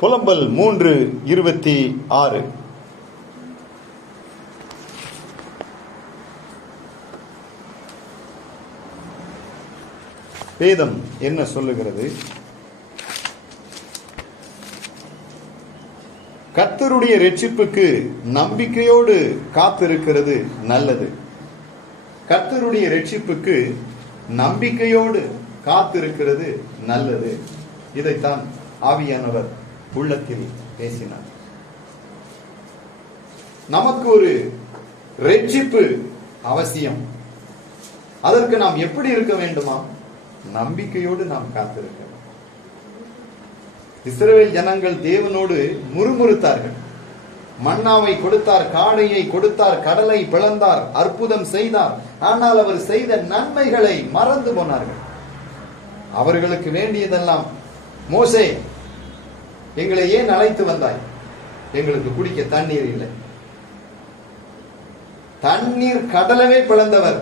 புலம்பல் 3:26. வேதம் என்ன சொல்லுகிறது? கர்த்தருடைய இரட்சிப்புக்கு நம்பிக்கையோடு காத்திருக்கிறது நல்லது. கர்த்தருடைய இரட்சிப்புக்கு நம்பிக்கையோடு காத்திருக்கிறது நல்லது. இதைத்தான் ஆவியானவர் உள்ளத்தில் பேசினார். நமக்கு ஒரு இரட்சிப்பு அவசியம். அதற்கு நாம் எப்படி இருக்க வேண்டுமா? நம்பிக்கையோடு நாம் காத்திருக்க. இஸ்ரவேல் ஜனங்கள் தேவனோடு முறுமுறுத்தார்கள். மன்னாவை கொடுத்தார், காடையை கொடுத்தார், கடலை பிளந்தார், அற்புதம் செய்தார். ஆனால் அவர் செய்த நன்மைகளை மறந்து போனார்கள். அவர்களுக்கு வேண்டியதெல்லாம், மோசே எங்களை ஏன் அழைத்து வந்தாய்? எங்களுக்கு குடிக்க தண்ணீர் இல்லை. தண்ணீர் கடலவே பிளந்தவர்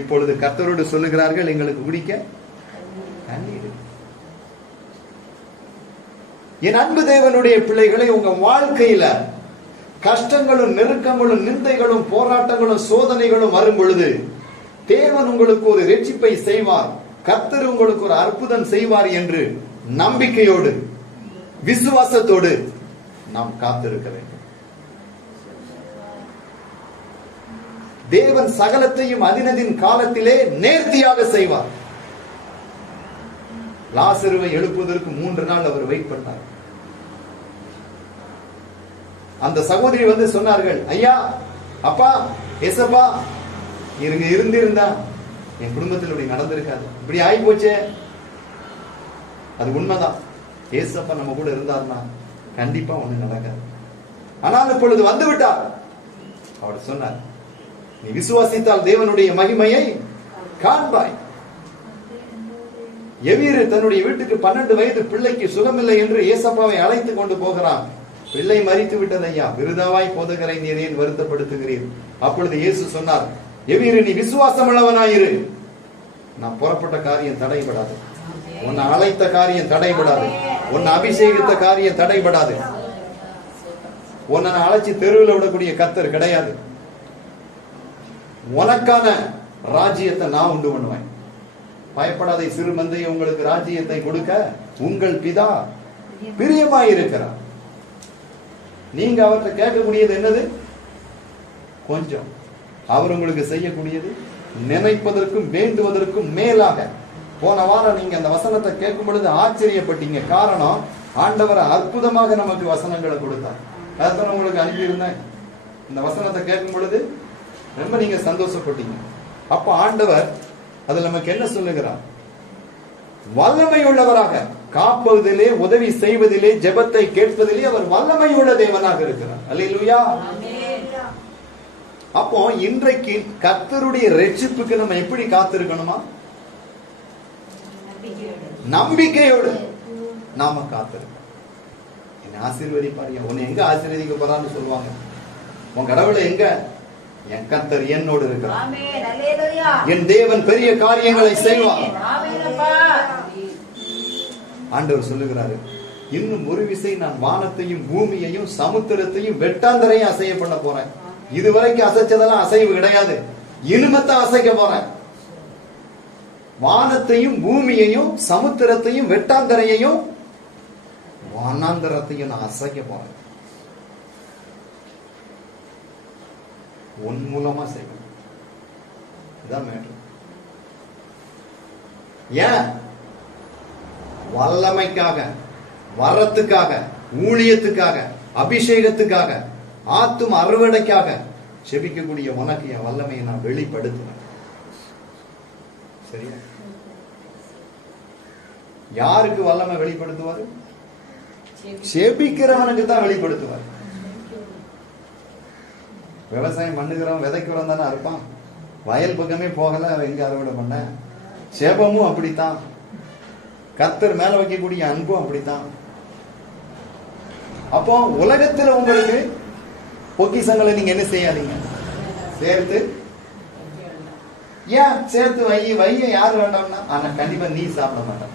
இப்பொழுது கர்த்தரோடு சொல்லுகிறார்கள், எங்களுக்கு குடிக்க தண்ணீர். என் அன்பு தேவனுடைய பிள்ளைகளை, உங்க வாழ்க்கையில கஷ்டங்களும் நெருக்கங்களும் நிந்தைகளும் போராட்டங்களும் சோதனைகளும் வரும் பொழுது தேவன் உங்களுக்கு ஒரு இரட்சிப்பை செய்வார், கர்த்தர் உங்களுக்கு ஒரு அற்புதம் செய்வார் என்று நம்பிக்கையோடு விசுவாசத்தோடு நாம் காத்திருக்க வேண்டும். தேவன் சகலத்தையும் அதினதின் காலத்திலே நேர்த்தியாக செய்வார். லாசருவை எழுப்புவதற்கு 3 நாள் அவர் வெயிட் பண்ணார். அந்த சகோதரி வந்து சொன்னார்கள், ஐயா, அப்பா, ஏசப்பா, இருங்க இருந்திருந்தா என் குடும்பத்தில் இப்படி நடந்திருக்காது, இப்படி ஆகி போச்சே. அது உண்மைதான். ஏசப்பா நம்ம கூட இருந்தார்னா கண்டிப்பா ஒண்ணு நடக்காது. ஆனால் இப்பொழுது வந்து விட்டார். அவர் சொன்னார், நீ விசுவாசித்தால் தேவனுடைய மகிமையை காண்பாய். எவீரு தன்னுடைய வீட்டுக்கு 12 வயது பிள்ளைக்கு சுகமில்லை என்று ஏசப்பாவை அழைத்து கொண்டு போகிறான். பிள்ளை மரித்து விட்டது ஐயா, விருதாவாய் போதகரை நீர் ஏன் வருத்தப்படுத்துகிறீர்? அப்பொழுது இயேசு சொன்னார், எவீரு நீ விசுவாசம் உள்ளவனாயிரு, நான் புறப்பட்ட காரியம் தடைபடாது, உன்னை அழைத்த காரியம் தடைபடாது, உன்னை அபிஷேகித்த காரியம் தடைபடாது. உன்னை அழைச்சி தெருவில் விடக்கூடிய கர்த்தர் கிடையாது. உனக்கான ராஜ்யத்தை நான் உண்டு பண்ணுவேன். பயப்படாத சிறு மந்தையை, உங்களுக்கு ராஜ்யத்தை கொடுக்க உங்கள் பிதா பிரியமாயிருக்கிறார். நீங்க அவர்கிட்ட கேட்கக்கூடியது என்னது? கொஞ்சம். அவர் உங்களுக்கு செய்யக்கூடியது நினைப்பதற்கும் வேண்டுவதற்கும் மேலாக. போன வாரம் நீங்க அந்த வசனத்தை கேட்கும் பொழுது ஆச்சரியப்பட்டீங்க. காரணம், ஆண்டவர் அற்புதமாக நமக்கு வசனங்களை கொடுத்தார். அதான் உங்களுக்கு அனுப்பியிருந்தேன். இந்த வசனத்தை கேட்கும் பொழுது ரொம்ப நீங்க சந்தோஷப்பட்டீங்க. அப்ப ஆண்டவர் அதுல நமக்கு என்ன சொல்லுகிறார்? வல்லமை உள்ளவராக காப்பதிலே, உதவி செய்வதிலே, ஜெபத்தை கேட்பதிலே அவர் வல்லமை உள்ள தேவனாக இருக்கிறார். அல்லேலூயா. அப்போ இன்றைக்கு கர்த்தருடைய இரட்சிப்புக்கு நம்ம எப்படி காத்திருக்கணுமா? நம்பிக்கையோடு நாம காத்திருக்கோம். என்ன ஆசீர்வதிப்பாரு, உன்னை எங்க ஆசீர்வதிக்க போறான்னு சொல்லுவாங்க. உன் கடவுளை எங்க? என் கர்த்தர் என்னோடு இருக்கிறார். என் தேவன் பெரிய காரியங்களை செய்வார். ஆண்டவர் சொல்லுகிறாரு, இன்னும் ஒரு விசை நான் வானத்தையும் பூமியையும் சமுத்திரத்தையும் வெட்டாந்தரையும் அசைய பண்ண போறேன். இதுவரைக்கும் அசைச்சதெல்லாம் அசைவு கிடையாது, இனிமத்தான் அசைக்க போறேன். வானத்தையும் பூமியையும் சமுத்திரத்தையும் வெட்டாந்தரையையும் வானாந்தரத்தையும் நான் அசைக்க போறேன். உன் மூலமா செய்வேன். இதான் மேட்டர். ஏன்? வல்லமைக்காக, வரத்துக்காக, ஊழியத்துக்காக, அபிஷேகத்துக்காக, ஆத்தும அறுவடைக்காக செபிக்கக்கூடிய உனக்கு என் வல்லமையை நான் வெளிப்படுத்துவேன். சரியா? யாருக்கு வல்லமை வெளிப்படுத்துவாரு? செபிக்கிறவனுக்கு தான் வெளிப்படுத்துவார். விவசாயம் பண்ணுகிறவன் விதைக்கிறவன் தானே இருப்பான். வயல் பக்கமே போகல, எங்க அறுவடை பண்ண? செபமும் அப்படித்தான். கர்த்தர் மேல வைக்கக்கூடிய அன்பும் அப்படித்தான். அப்போ உலகத்துல உங்களுக்கு பொக்கிஷங்களை நீங்க என்ன செய்யாதீங்க, சேர்த்து. ஏன் சேர்த்து வைய யாரு வேண்டாம்னா? ஆனா கண்டிப்பா நீ சாப்பிட மாட்டான்.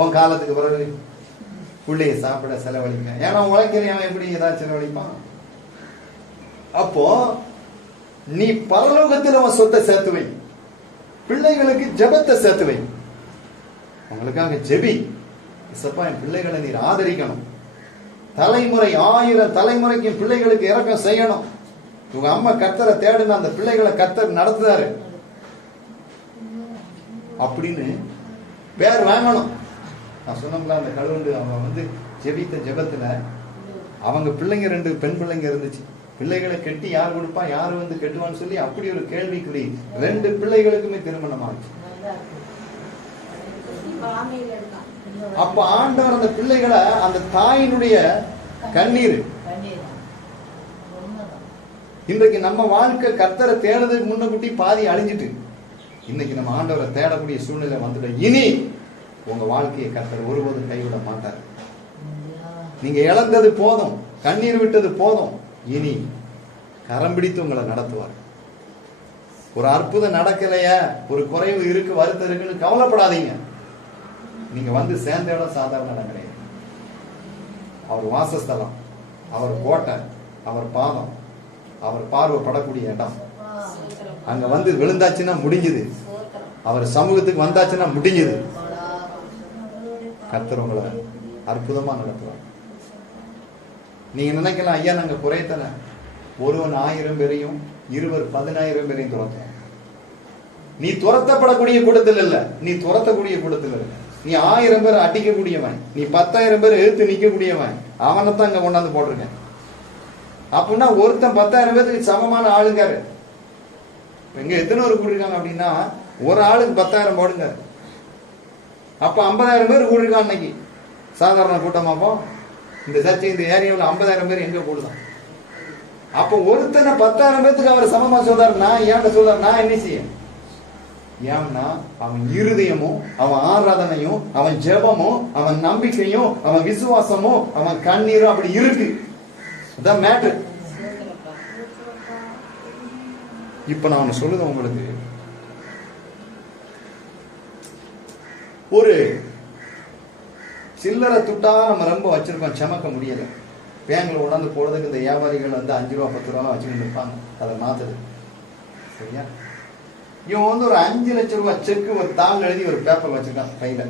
உன் காலத்துக்கு பிறகு பிள்ளைய சாப்பிட செலவழிக்க. ஏன்னா உழைக்கிறவன் எப்படி ஏதாவது செலவழிப்பான்? அப்போ நீ பரலோகத்தில் அவன் சொத்தை சேர்த்து வை, பிள்ளைகளுக்கு ஜெபத்தை சேர்த்து வை. உங்களுக்காக ஜெபி, இசப்பா என் பிள்ளைகளை நீர் ஆதரிக்கணும். தலைமுறை 1000 தலைமுறைக்கு பிள்ளைகளுக்கு இரக்கம் செய்யணும். உங்க அம்மா கர்த்தரை தேடுன அந்த பிள்ளைகளை கர்த்தர் நடத்துறாரு அப்படின்னு பேர் வாங்கணும். நான் சொன்னோம்ல, அந்த கழுவுண்டு அவன் வந்து ஜெபித்த ஜெபத்துல அவங்க பிள்ளைங்க 2 பெண் பிள்ளைங்க இருந்துச்சு. பிள்ளைகளை கெட்டி யார் கொடுப்பா, யாரு வந்து கெட்டுவான்னு சொல்லி அப்படி ஒரு கேள்விக்குறி. 2 பிள்ளைகளுக்குமே திருமணம் ஆச்சு. அப்ப ஆண்டவர் அந்த பிள்ளைகளை, அந்த தாயினுடைய கண்ணீர். இன்றைக்கு நம்ம வாழ்க்கை கர்த்தரை தேடுறதுக்கு முன்னக்கூட்டி பாதி அழிஞ்சிட்டு, இன்னைக்கு நம்ம ஆண்டவரை தேடக்கூடிய சூழ்நிலை வந்துட்டு, இனி உங்க வாழ்க்கையை கர்த்தர் ஒருபோதும் கைவிட மாட்டார். நீங்க இழந்தது போதும், கண்ணீர் விட்டது போதும், இனி கரம் பிடித்து உங்களை நடத்துவார். ஒரு அற்புதம் நடக்கலையா, ஒரு குறைவு இருக்கு, வருத்தம் இருக்குன்னு கவலைப்படாதீங்க. நீங்க வந்து சேர்ந்த இடம் சாதாரண இடம் கிடையாது. அவர் வாசஸ்தலம், அவர் கோட்டை, அவர் பாதம், அவர் பார்வைப்படக்கூடிய இடம். அங்க வந்து விழுந்தாச்சுன்னா முடிஞ்சுது, அவர் சமூகத்துக்கு வந்தாச்சுன்னா முடிஞ்சுது. கர்த்தர் உங்களை அற்புதமா நடத்துவார். நீங்க நினைக்கலாம், ஐயா நாங்க குறைத்தன, ஒருவன் 1000 பேரையும் 20 10,000 பேரையும் துரத்த. நீ துரத்தப்படக்கூடிய கூட்டத்தில் இல்ல, நீ துரத்தக்கூடிய கூட்டத்தில் இல்ல. நீ 1000 பேரை அடிக்கக்கூடியவன், நீ 10,000 பேரை எழுத்து நிக்கக்கூடியவன். அவனைத்தான் இங்க கொண்டாந்து போட்டிருக்கேன். அப்படின்னா ஒருத்தன் 10,000 பேருக்கு சமமான ஆளுங்காரு. இங்க எத்தனை பேர் கூட்டிருக்காங்க அப்படின்னா, ஒரு ஆளுக்கு 10,000 போடுங்க. அப்ப 50,000 பேர் கூட்டிருக்கான் அன்னைக்கு. சாதாரண கூட்டமாப்போ இந்த சர்ச்சை இந்த ஏரியாவில் 50,000 பேர் எங்க கூடுதான்? அப்ப ஒருத்தனை 10,000 பேருக்கு அவர் சமமா சொல்றாரு. நான் ஏன்ட சொல்றாரு, நான் என்ன செய்ய? ஏன்னா அவன் இருதயமும், அவன் ஆராதனையும், அவன் ஜெபமும், அவன் நம்பிக்கையும், அவன் விசுவாசமும், அவன் கண்ணீரும் அப்படி இருக்கு. அதான் மேட்டர். இப்ப நான் சொல்லுது உங்களுக்கு, ஒரு சில்லறை துட்டா நம்ம ரொம்ப வச்சிருக்கோம், சமக்க முடியல. பேங்களை உணர்ந்து போடுறதுக்கு இந்த வியாபாரிகள் வந்து 5 ரூபா 10 ரூபா வச்சுக்கிட்டு இருப்பாங்க. அதை மாத்துது. சரியா? இவன் வந்து ஒரு 5 லட்சம் ரூபாய் செக்கு ஒரு தாள் எழுதி ஒரு பேப்பர் வச்சிருக்கான் கையில.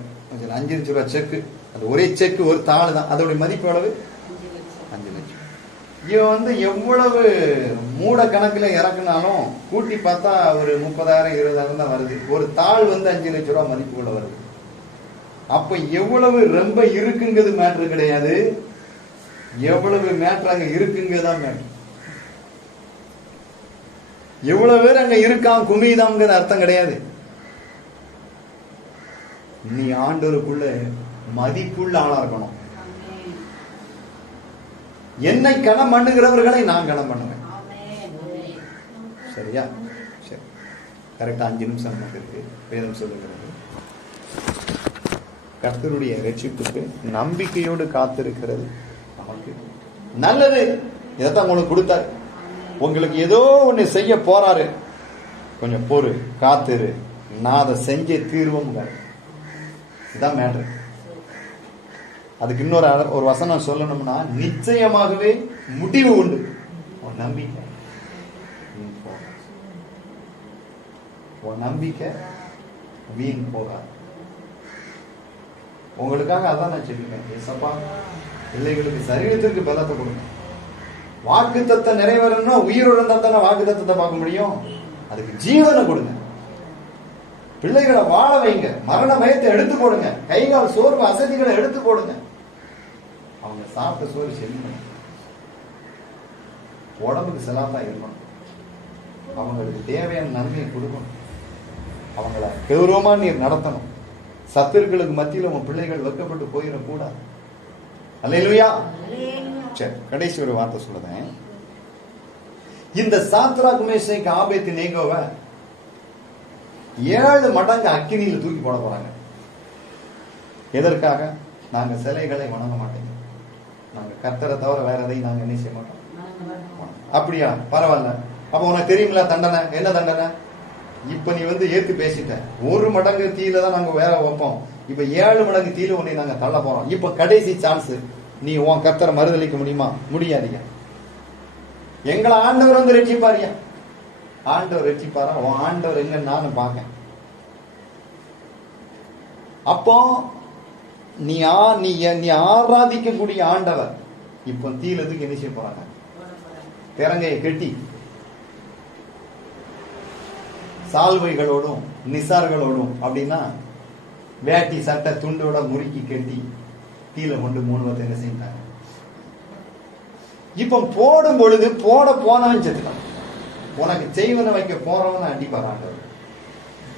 5 லட்சம் ரூபாய் செக்கு, அது ஒரே செக்கு, ஒரு தாள் தான். அதோடைய மதிப்பு எவ்வளவு? 5 லட்சம். இவன் வந்து எவ்வளவு மூட கணக்குல இறக்குனாலும் கூட்டி பார்த்தா ஒரு 30,000 20,000 தான் வருது. ஒரு தாள் வந்து 5 லட்சம் ரூபாய் மதிப்புக்குள்ள வருது. அப்ப எவ்வளவு ரொம்ப இருக்குங்கிறது மேட்ரு கிடையாது, எவ்வளவு மேட்ரு அங்க இருக்குங்கதான் மேட்ரு. எவ்வளவு பேர் அங்க இருக்கான் குமிதாம்ங்கிற அர்த்தம் கிடையாது. நீ ஆண்டவருக்குள்ள மதிப்புள்ள ஆளா இருக்கணும். என்னை கணம் பண்ணுகிறவர்களை நான் கணம் பண்ணுவேன். சரியா? சரி, கரெக்டா 5 நிமிஷம் நமக்கு இருக்கு. வேதம் சொல்லுகிறது, கர்த்தருடைய ரட்சிப்புக்கு நம்பிக்கையோடு காத்திருக்கிறது நமக்கு நல்லது. இதைத்தான் உங்களுக்கு கொடுத்தாரு. உங்களுக்கு ஏதோ ஒண்ணு செய்ய போறாரு, கொஞ்சம் பொறு, காத்திரு, நான் அதை செஞ்சே தீர்வோம். இதுதான் மேட்ரு. அதுக்கு இன்னொரு வசனம் சொல்லணும்னா, நிச்சயமாகவே முடிவு உண்டு. உன் நம்பிக்கை உன் நம்பிக்கை வீண் போகாது. உங்களுக்காக அதான் நான் சொல்லிருக்கேன். ஏசப்பா பிள்ளைகளுக்கு சரீரத்திற்கு பலத்தை கொடுங்க. வாக்கு தத்தம் நிறைவேறணும்னா உயிரோடு தானே வாக்கு தத்தத்தை பார்க்க முடியும். அதுக்கு ஜீவனை கொடுங்க. பிள்ளைகளை வாழ வைங்க. மரண பயத்தை எடுத்து போடுங்க. கைகால் சோர்வு அசதிகளை எடுத்து போடுங்க. அவங்க சாப்பிட்ட சோறு செல்லணும், உடம்புக்கு செலாத்தா இருக்கணும். அவங்களுக்கு தேவையான நன்மையை கொடுக்கணும். அவங்கள கௌரவமா நீர் நடத்தணும். சத்துருக்களுக்கு மத்தியில் உங்க பிள்ளைகள் வெக்கப்பட்டு போயிடக்கூடாது. அல்லேலூயா. சரி, கடைசி ஒரு வார்த்தை சொல்லுறேன். இந்த சாத்ராக் மேஷாக் ஆபேத்நேகோவை 7 மடங்கு அக்கினியில் தூக்கி போட போறாங்க. எதற்காக? நாங்க சிலைகளை வணங்க மாட்டோம், நாங்க கர்த்தரை தவிர வேற எதையும் நாங்க என்ன செய்ய மாட்டோம். அப்படியா? பரவாயில்ல. அப்ப உனக்கு தெரியுங்களா தண்டனை? என்ன தண்டனை? இப்ப நீ வந்து ஏத்து பேசிட்ட. 1 மடங்கு தீயில தான் நாங்க வேற வைப்போம். இப்ப 7 மடங்கு தீல உன்னை நாங்க தள்ள போறோம். இப்ப கடைசி சான்ஸ், நீ உன் கர்த்தரை மறுதலிக்க முடியுமா? முடியாதீங்க. எங்களை ஆண்டவர் வந்து ரட்சிப்பாரியா? ஆண்டவர் ரட்சிப்பாரா? உன் ஆண்டவர் எங்க நானும் பார்க்க. அப்போ நீ ஆராதிக்கக்கூடிய ஆண்டவர் இப்ப தீலத்துக்கு என்ன செய்ய போறாங்க? திறங்கையை கட்டி சால்வைகளோடும் நிசார்களோடும் அப்படின்னா வேட்டி சட்டை துண்டோட முறுக்கி கட்டி தீல கொண்டு 3 வருஷம் என்ன செஞ்சாங்க? இப்ப போடும் பொழுது போட போனான்னு செத்துட்டான். உனக்கு செய்வனை வைக்க போறவன அடிப்பார் ஆண்டவர்.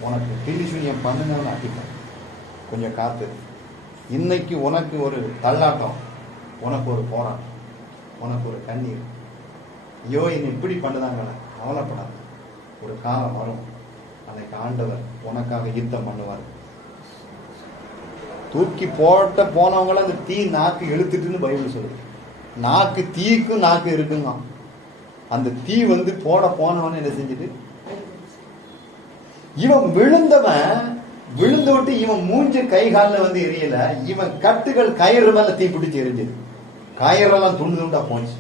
உனக்கு பிரிசுனியம் பண்ணுனவன அடிப்பார். கொஞ்சம் காத்து. இன்னைக்கு உனக்கு ஒரு தள்ளாட்டம், உனக்கு ஒரு போராட்டம், உனக்கு ஒரு கண்ணீர். ஐயோ என்ன இப்படி பண்ணுதாங்கள, கவலைப்படாத. ஒரு காலம் வரும், அன்னைக்கு ஆண்டவர் உனக்காக யுத்தம் பண்ணுவார். தூக்கி போட்ட போனவங்கள அந்த தீ நாக்கு இழுத்துட்டுன்னு பைபிள் சொல்லுது. நாக்கு தீக்கும் நாக்கு இருக்குங்க. அந்த தீ வந்து போட போனவன் என்ன செஞ்சுட்டு, இவன் விழுந்தவன் விழுந்து விட்டு இவன் மூஞ்சு கை காலில் வந்து எரியல, இவன் கட்டுகள் கயிறு மேல தீ பிடிச்சு எரிஞ்சது. கயிறெல்லாம் துண்டு துண்டா போச்சு.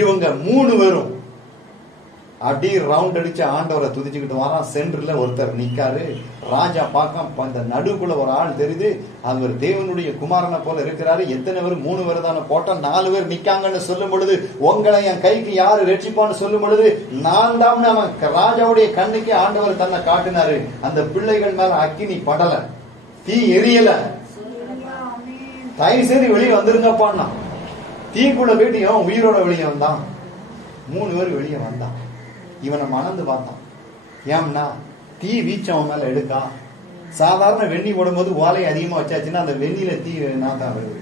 இவங்க 3 பேரும் அப்படியே ரவுண்ட் அடிச்சு ஆண்டவரை துதிச்சுக்கிட்டு வரான். சென்டர்ல ஒருத்தர் நிக்காரு. ராஜா பார்க்க அந்த நடுக்குள்ள ஒரு ஆள் தெரியுது, அவர் தேவனுடைய குமாரனை போல இருக்கிறாரு. எத்தனை பேர்? 3 பேர் தானே போட்டா 4 பேர் நிக்காங்கன்னு சொல்லும் பொழுது, உங்களை என் கைக்கு யாரு ரட்சிப்பான்னு சொல்லும் பொழுது, நான் தான் அவன் ராஜாவுடைய கண்ணுக்கே ஆண்டவர் தன்னை காட்டினாரு. அந்த பிள்ளைகள் மேல அக்கினி படல, தீ எரியல. தயவு செய்து வெளியே வந்துருங்கப்பான்னா தீக்குள்ள போயிட்டு இவன் உயிரோட வெளியே வந்தான். 3 பேர் வெளியே வந்தான். இவனை மணந்து பார்த்தான். ஏம்னா தீ வீச்சவன் மேல எடுக்கா. சாதாரண வெண்ணி போடும்போது ஓலை அதிகமா வச்சாச்சுன்னா அந்த வெண்ணில தீ நாத்தான் வருது,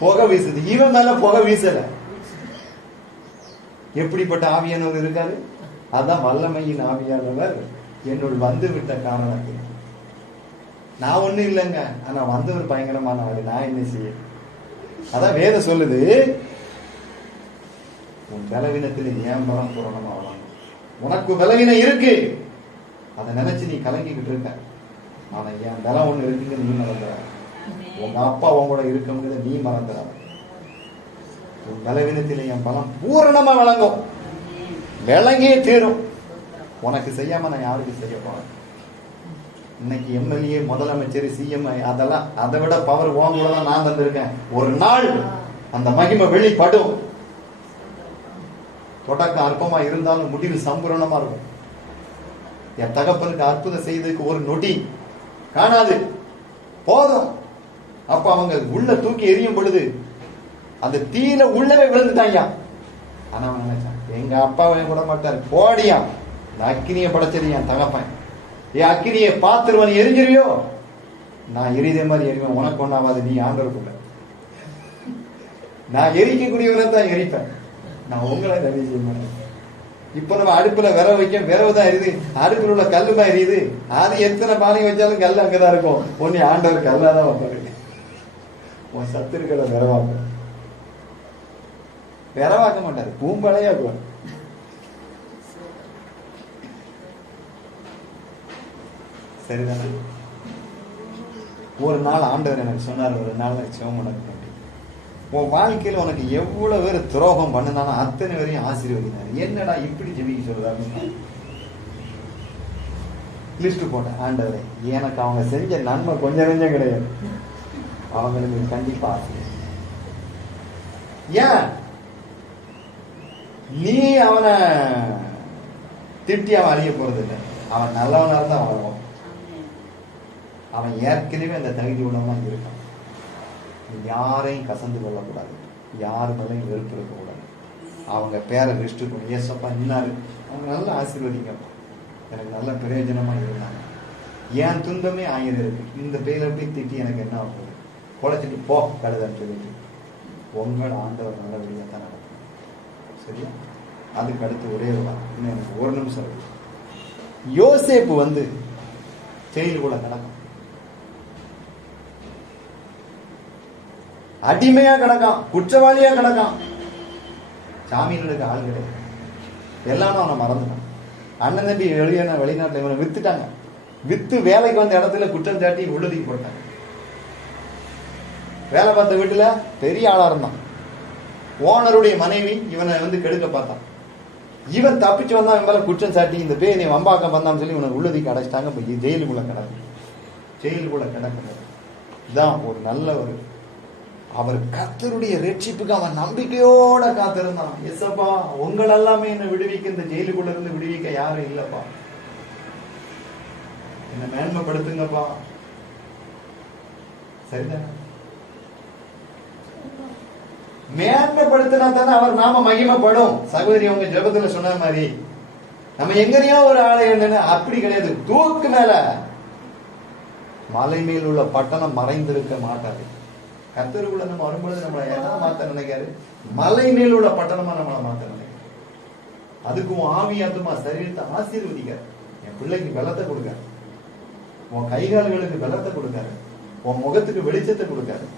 புகை வீசுது. இவன் மேல புகை வீசல. எப்படிப்பட்ட ஆவியானவர் இருக்காரு? அதான் வல்லமையின் ஆவியானவர் என்னோட வந்து விட்ட காரணத்தில். நான் ஒண்ணும் இல்லைங்க, ஆனா வந்தவர் பயங்கரமான ஆளு. நான் என்ன செய்ய? அதான் வேதம் சொல்லுது, உன் பலவீனத்தில் ஏன் பலம் பூரணமா வளரும். உனக்கு பலவீனம் இருக்கு, அதை நினைச்சு நீ கலங்கிக்கிட்டு இருக்க. ஆனா என் பலம் ஒண்ணு இருக்குங்க, நீ மறந்துடாத. உங்க அப்பா உங்களோட இருக்குங்கிறத நீ மறந்துடாத. உன் பலவீனத்தில் என் பலம் பூரணமா விளங்கும், விளங்கியே தீரும். உனக்கு செய்யாம நான் யாருக்கு செய்ய போறேன்? இன்னைக்கு எம்எல்ஏ, முதலமைச்சர், சிஎம், அதெல்லாம் அதை விட பவர் கூட தான் நான் வந்திருக்கேன். ஒரு நாள் அந்த மகிமை வெளிப்படும். தொடக்கம் அற்பமா இருந்தாலும் முடிவு சம்பூரணமா இருக்கும். என் தகப்பனுக்கு அற்புதம் செய்ததுக்கு ஒரு நொடி காணாது போதும். அப்ப அவங்க உள்ள தூக்கி எரியும் பொழுது அந்த தீயில உள்ளவே விழுந்துட்டாங்க. ஆனா அவன் நினைச்சான், எங்க அப்பாவை விட மாட்டார், போடியா இந்த அக்கினியை படைச்சது என் தகப்பன். என் அக்கினியை பார்த்துருவன் எரிஞ்சிருவியோ, நான் எரிதே மாதிரி எரிவேன், உனக்கு ஒண்ணாவாது, நீ ஆண்டவருக்குள்ள. நான் எரிக்கக்கூடியவனை தான் எரிப்பேன், நான் உங்களை நன்றி செய்ய மாட்டேன். இப்ப நம்ம அடுப்புல விரவ வைக்க, விரவு தான் எரியுது, அடுப்புல உள்ள கல்லு தான் எரியுது. அது எத்தனை பானை வச்சாலும் கல் அங்கதான் இருக்கும். ஒன்னு ஆண்டவர் கல்லாதான் வைப்பாரு. உன் சத்துருக்களை விரவாக்க மாட்டாரு, பூம்பளையாக்குவார். சரிதானே? ஒரு நாள் ஆண்டவர் எனக்கு சொன்னார், ஒரு நாள் சிவம் உனக்கு உன் வாழ்க்கையில உனக்கு எவ்வளவு பேர் துரோகம் பண்ணினாலும் அத்தனை பேரையும் ஆசீர்வதினாரு. என்னடா இப்படி ஜெபிக்க சொல்றாரு? லிஸ்ட் போட்டேன். ஆண்டவரே, எனக்கு அவங்க செஞ்ச நன்மை கொஞ்சம் கொஞ்சம் கிடையாது, அவங்களுக்கு கண்டிப்பா ஏன் நீ அவனை திட்டி அவன் அறிய போறது இல்லை. அவன் நல்லவனா தான் வாழ்வான். அவன் ஏற்கனவே அந்த தகுதி உள்ளவன் இருக்கான். யாரையும் கசந்து கொள்ளக்கூடாது, யாரு மேலையும் வெறுப்பு இருக்கக்கூடாது. அவங்க பேரை லிஸ்ட் பண்ணி, ஏசப்பா இன்னாரு அவங்க நல்லா ஆசீர்வதிங்கப்பா, எனக்கு நல்ல பிரயோஜனமா இருந்தாங்க, என் துன்பமே 1000 இருக்கு, இந்த பேரை போய் திட்டி எனக்கு என்ன ஆகுது, குறைச்சிட்டு போ கழுதான்னு சொல்லிட்டு உங்களோட ஆண்டவர் நல்லபடியாக தான் நடக்கும். சரியா? அதுக்கு அடுத்து ஒரே ஒரு இன்னும் எனக்கு ஒரு நிமிஷம் இருக்கு. யோசேப்பு வந்து செயலுக்குள்ள நடக்கும், அடிமையா கிடக்கான், குற்றவாளியா கிடக்கான். சாமியனுக்கு ஆள் கிடையாது, எல்லாரும் அவனை மறந்துட்டான். அண்ணன் தம்பி வெளிநாட்டுல இவனை வித்துட்டாங்க. வித்து வேலைக்கு வந்த இடத்துல குற்றம் சாட்டி உள்ளதி போட்டாங்க. வேலை பார்த்த வீட்டுல பெரிய ஆளா இருந்தான். ஓனருடைய மனைவி இவனை கெடுக்க பார்த்தான். இவன் தப்பிச்சு வந்தான். இவன் மேல குற்றம் சாட்டி இந்த பேய் நீ வம்பாக்கம் வந்தான்னு சொல்லி இவனை உள்ளதிக்கு அடைச்சிட்டாங்க. ஜெயிலுக்குள்ள கிடக்கிறது. இதான் ஒரு நல்ல ஒரு அவர் கர்த்தருடைய ரட்சிப்புக்கு அவன் நம்பிக்கையோட காத்திருந்தான். எஸ்ஸப்பா, உங்கள் எல்லாமே என்ன விடுவிக்க, இந்த ஜெயிலுக்குள்ள இருந்து விடுவிக்க யாரும் இல்லப்பா, என்ன மேன்மைப்படுத்துங்கப்பா. சரிதானே? மேன்மைப்படுத்தினா தானே அவர் நாம மகிமைப்படும். சகோதரி அவங்க ஜெபத்துல சொன்ன மாதிரி நம்ம எங்கனையோ ஒரு ஆளை அப்படி கிடையாது. தூக்கு மேல மலை மேல் உள்ள பட்டணம் மறைந்திருக்க மாட்டாது. கர்த்தருக்குள்ள நம்ம வரும்பொழுது நம்மளை என்ன மாத்த நினைக்காரு? மலை மேல் உள்ள பட்டணமா நம்மளை மாத்த நினைக்காரு. அதுக்கும் ஆவியாத்துமா சரீரத்தை ஆசீர்வதிக்காரு. என் பிள்ளைக்கு பலத்தை கொடுக்காரு, உன் கைகால்களுக்கு பலத்தை கொடுக்காரு, உன் முகத்துக்கு வெளிச்சத்தை கொடுக்காரு,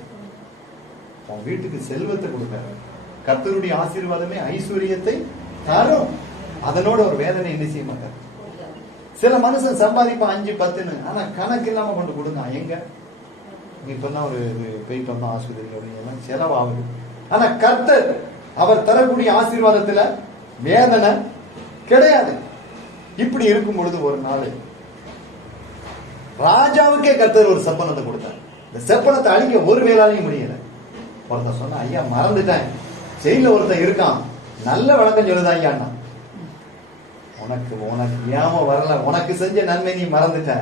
உன் வீட்டுக்கு செல்வத்தை கொடுக்காரு. கர்த்தருடைய ஆசீர்வாதமே ஐஸ்வர்யத்தை தரும். அதனோட ஒரு வேதனை என்ன செய்ய மாட்டார். சில மனுஷன் சம்பாதிப்பான் 5-10, ஆனா கணக்கு இல்லாம கொண்டு கொடுங்க. எங்க இப்பதான் ஒரு போயிட்டு வந்தோம் ஆஸ்பத்திரி எல்லாம் செலவாகுது. ஆனா கர்த்தர் அவர் தரக்கூடிய ஆசீர்வாதத்துல வேதனை கிடையாது. இப்படி இருக்கும் பொழுது ஒரு நாள் ராஜாவுக்கே கர்த்தர் ஒரு செப்பனத்தை கொடுத்தார். இந்த செப்பனத்தை அழிக்க ஒரு வேளாலையும் முடியல. ஒருத்தன் சொன்ன, ஐயா மறந்துட்டேன், ஜெயில ஒருத்தன் இருக்கான், நல்ல வழக்கம் சொல்லுதா ஐயா, உனக்கு ஏமா வரல, உனக்கு செஞ்ச நன்மை நீ மறந்துட்ட,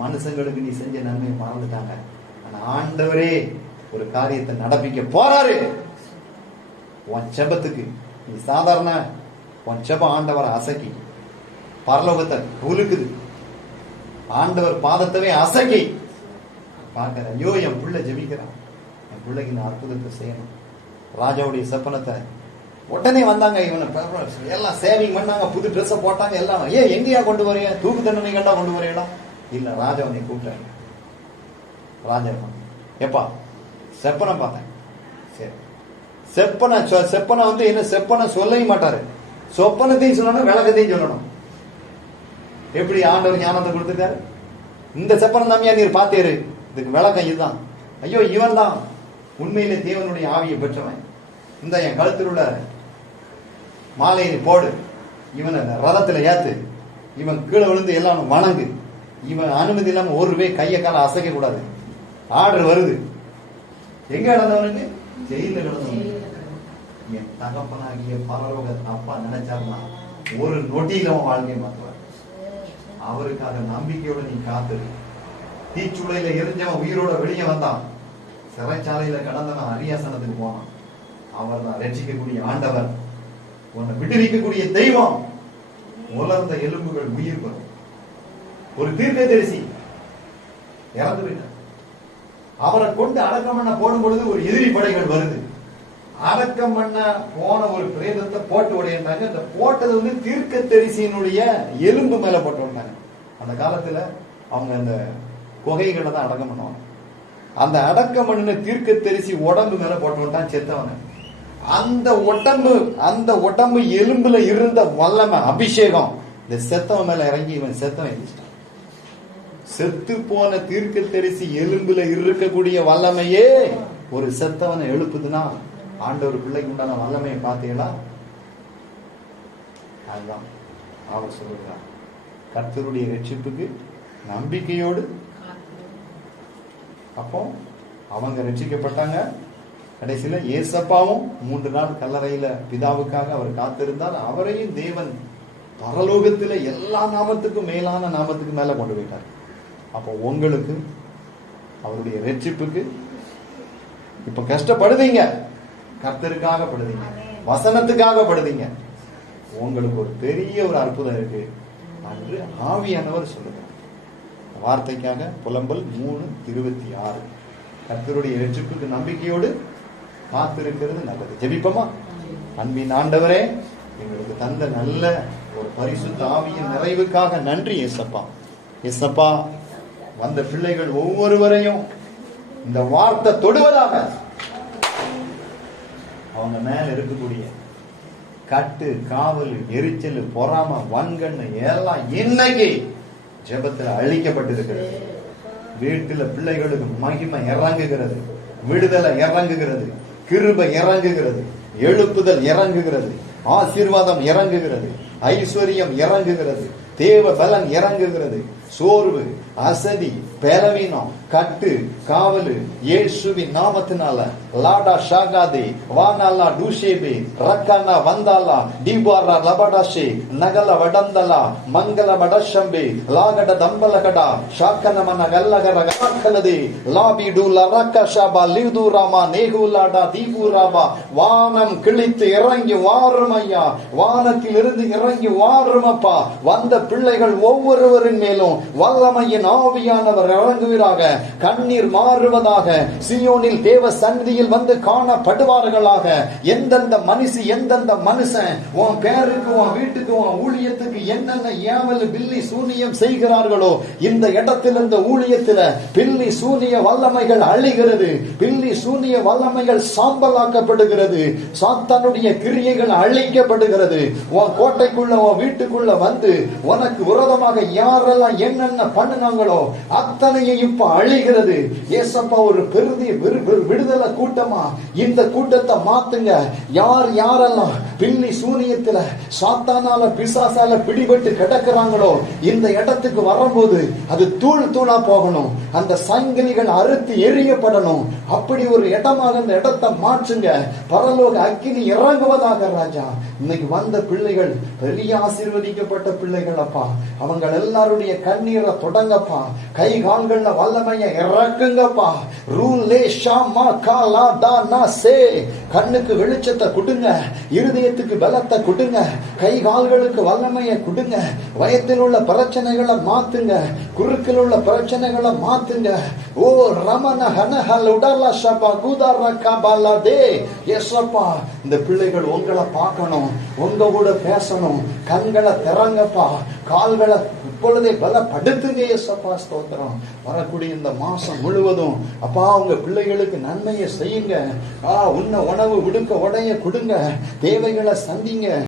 மனுஷங்களுக்கு நீ செஞ்ச நன்மை மறந்துட்டாங்க. ஆனா ஆண்டவரே ஒரு காரியத்தை நடப்பிக்க போறாரு. உன் செபத்துக்கு நீ சாதாரண உன் செபம் ஆண்டவரை அசக்கி பரலோகத்தை உலுக்குது. ஆண்டவர் பாதத்தவே அசக்கி பார்க்கிற, ஐயோ என் பிள்ளை ஜெபிக்கிறான், என் பிள்ளைக்கு நான் அற்புதத்தை செய்யணும். ராஜாவுடைய செப்பனத்தை உடனே வந்தாங்க. இவனை எல்லாம் சேவிங் பண்ணாங்க, புது ட்ரெஸ் போட்டாங்க எல்லாம். ஏன் எங்கேயா கொண்டு வரைய, தூக்கு தண்டனை கண்டா கொண்டு வரையடா? இல்ல, ராஜா உன்னை கூப்பிட்டாங்க. ராஜா எப்பா செப்பனம் பார்த்தேன். சரி, செப்பனை என்ன செப்பனை சொல்லவே மாட்டாரு. சொப்பனத்தையும் சொல்லணும், விளக்கத்தையும் சொல்லணும். எப்படி ஆண்டவர் ஞானத்தை கொடுத்துருக்காரு. இந்த செப்பனம் தாமியா நீர் பார்த்தேரு, இதுக்கு விளக்கம் இதுதான். ஐயோ இவன் தான் உண்மையிலே தேவனுடைய ஆவியை பெற்றவன். இந்த என் கழுத்தில் உள்ள மாலையை நீ போடு, இவனை ரதத்துல ஏத்து, இவன் கீழே விழுந்து எல்லாம் வணங்கு, இவன் அனுமதி இல்லாம ஒரு ரூபாய் கையை கால அசைக்க கூடாது. ஆர்டர் வருது. எங்க நடந்தவனுக்கு? ஜெயில நடந்தவனுக்கு. என் தகப்பனாகிய பரலோக அப்பா நினைச்சாருன்னா ஒரு நொடியில அவன் வாழ்க்கையை மாற்றுவார். அவருக்காக நம்பிக்கையோட நீ காத்துரு. தீச்சுளையில எரிஞ்சவன் உயிரோட வெளியே வந்தான், சிறைச்சாலையில கடந்தவன் அரியாசனத்துக்கு போனான். அவர் தான் ரட்சிக்கக்கூடிய ஆண்டவர், உன்னை விடுவிக்கக்கூடிய தெய்வம். உலர்ந்த எலும்புகள் உயிர் பெறும். ஒரு தீர்க்கதரிசி இறந்து விட்டார். அவரை கொண்டு அடக்கம் பண்ண போடும் பொழுது ஒரு எதிரி படைகள் வருது. அடக்கம் பண்ண போன ஒரு பிரேதத்தை போட்டு உடையின்றாங்க. அந்த போட்டது தீர்க்கதரிசியினுடைய எலும்பு மேல போட்டு விட்டாங்க. அந்த காலத்துல அவங்க அந்த குகைகளை தான் அடக்கம் பண்ணுவாங்க. அந்த அடக்கம் பண்ணின தீர்க்கதரிசி உடம்பு மேல போட்டு விட்டான் செத்தவன. அந்த உடம்பு எலும்புல இருந்த வல்லமை அபிஷேகம் இந்த செத்தவன் மேல இறங்கி இவன் செத்தவன் எழுதிட்டான். செத்து போன தீர்க்கதரிசி எலும்புல இருக்கக்கூடிய வல்லமையே ஒரு செத்தவனை எழுப்புதுன்னா ஆண்டவர் பிள்ளைக்கு உண்டான வல்லமையை பார்த்தீங்களா? அதுதான் அவர் சொல்லுகிறார். கர்த்தருடைய ரட்சிப்புக்கு நம்பிக்கையோடு. அப்போ அவங்க ரட்சிக்கப்பட்டாங்க. கடைசியில ஏசப்பாவும் 3 நாள் கல்லறையில பிதாவுக்காக அவர் காத்திருந்தால் அவரையும் தேவன் பரலோகத்தில எல்லா நாமத்துக்கும் மேலான நாமத்துக்கு மேல கொண்டு போயிட்டார். அப்போ உங்களுக்கு அவருடைய ரட்சிப்புக்கு இப்ப கஷ்டப்படுதீங்க, கர்த்தருக்காக படுதீங்க, வசனத்துக்காக படுதீங்க, உங்களுக்கு ஒரு பெரிய ஒரு அற்புதம் இருக்கு என்று ஆவியானவர் சொல்லுகிறார். வார்த்தைக்காக புலம்பல் 3:26. கர்த்தருடைய ரட்சிப்புக்கு நம்பிக்கையோடு காத்திருக்கிறது நல்லது. ஜெபிப்போமா? அன்பின் ஆண்டவரே, எங்களுக்கு தந்த நல்ல ஒரு பரிசுத்த ஆவியின் நிறைவுக்காக நன்றி ஏசப்பா. ஏசப்பா, வந்த பிள்ளைகள் ஒவ்வொருவரையும் இந்த வார்த்தை தொடுவதாக. அவங்க மேல இருக்கக்கூடிய கட்டு, காவல், எரிச்சல், பொறாம, வன்கண்ணு எல்லாம் இன்னைக்கு ஜெபத்துல அழிக்கப்பட்டிருக்கிறது. வீட்டுல பிள்ளைகளுக்கு மகிமை இறங்குகிறது, விடுதலை இறங்குகிறது, கிருபை இறங்குகிறது, எழுப்புதல் இறங்குகிறது, ஆசீர்வாதம் இறங்குகிறது, ஐஸ்வர்யம் இறங்குகிறது, தேவ பலன் இறங்குகிறது. சோர்வு, அசதி, பலவீனம், கட்டு, காவலு இயேசுவின் நாமத்தினால லாடா ஷாகாதே வானாலா டூஷேபே ரக்கானா வந்தாலா டிபாரா லபடாஷே நகல வடந்தலா மங்கள வடஷம்பே லாகட தம்பலகடா ஷாக்கனமன கல்லகர கலதே லாபிடு லரக்கஷபா லிதுராமா நேகுலாடா தீபுராபா. வானம் கிழித்து இறங்கி வாருமையா, வானத்திலிருந்து இறங்கி வாருமப்பா. வந்த பிள்ளைகள் ஒவ்வொருவரின் மேலும் வல்லமையின் ஆவியானவர் இறங்குவீராக. கண்ணீர் மாறுவதாக. சியோனில் தேவ சந்நிதியில் வந்து காணப்படுவார்களாக. எந்தெந்த மனுஷன் உன் பேருக்கு, உன் வீட்டுக்கு, உன் ஊழியத்துக்கு என்னென்ன ஏவல் பில்லி சூனியம் செய்கிறார்களோ, இந்த இடத்தில் இந்த ஊழியத்தில் பில்லி சூனிய வல்லமைகள் அழிகிறது. பில்லி சூனிய வல்லமைகள் சாம்பலாக்கப்படுகிறது. சாத்தானுடைய கிரியைகள் அழிக்கப்படுகிறது. உன் கோட்டைக்குள்ள, உன் வீட்டுக்குள்ள வந்து உனக்கு விரோதமாக யாரெல்லாம் என்னென்ன பண்ணினாங்களோ அத்தனையும் இப்ப அழிகிறது. ஏசப்பா ஒரு பெரிய விடுதலை கூட்டமா இந்த கூட்டத்தை மாத்துங்க. யாரெல்லாம் பில்லி சூனியத்துல சாத்தானால பிசாசால பிடிபட்டு கிடக்கிறாங்களோ இந்த இடத்துக்கு வரும்போது அது தூள் தூளா போகணும். அந்த சங்கிலிகள் அறுத்து எரியப்படணும். அப்படி ஒரு இடமாக அந்த இடத்தை மாற்றுங்க. பரலோக அக்கினி இறங்குவதாக. ராஜா, இன்னைக்கு வந்த பிள்ளைகள் பெரிய ஆசீர்வதிக்கப்பட்ட பிள்ளைகள் அப்பா. அவங்க எல்லாருடைய கண்ணீரை தொடங்கப்பா. கை கால்கள்ல வல்லமைய இறக்குங்கப்பா. ரூலே ஷாமா காலா தானா சே. கண்ணுக்கு வெளிச்சத்தை கொடுங்க, இருதயத்துக்கு பலத்தை கொடுங்க, கை கால்களுக்கு வல்லமையை கொடுங்க. வயத்தில் உள்ள பிரச்சனைகளை மாத்துங்க, குறுக்கில் உள்ள பிரச்சனைகளை மாத்துங்க. ஓ ரமண ஹனஹல் உடலா ஷபா குதாரா கபாலா தே. எஸ்ப்பா, இந்த பிள்ளைகள் உங்களை பார்க்கணும், உங்க கூட பேசணும். கண்களை திறங்கப்பா, கால்களை இப்பொழுதே பலப்படுத்துங்க. எஸ்ப்பா ஸ்தோத்திரம். வரக்கூடிய இந்த மாசம் முழுவதும் அப்பா உங்க பிள்ளைகளுக்கு நன்மையை செய்யுங்க. உண்ண உணவு, உடுக்க உடைய கொடுங்க, தேவைகளை சந்திங்க.